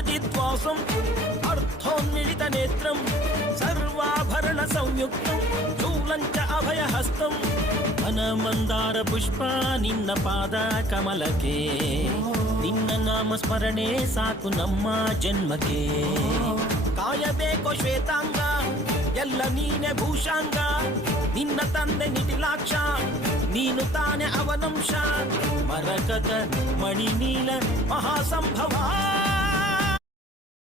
ಸ್ಥೂಲಜಿದ್ವಾಸಂ ಅರ್ಥೋನ್ಮಿಳಿತ ನೇತ್ರಂ ಸರ್ವಾಭರಣ ಸಂಯುಕ್ತಂ ಶೂಲಂಚ ಅಭಯಹಸ್ತಂ ಮನಮಂದಾರ ಪುಷ್ಪ ನಿನ್ನ ಪಾದ ಕಮಲಕ್ಕೆ ನಿನ್ನ ನಾಮ ಸ್ಮರಣೆ ಸಾಕು ನಮ್ಮ ಜನ್ಮಕ್ಕೆ ಕಾಯಬೇಕೋ ಶ್ವೇತಾಂಗ ಎಲ್ಲ ನೀನೆ ಭೂಷಾಂಗ ನಿನ್ನ ತಂದೆ ನಿಟಿಲಾಕ್ಷ ನೀನು ತಾನೆ ಅವನಂಶ ಮರಕತ ಮಣಿ ನೀಲ ಮಹಾಸಂಭವ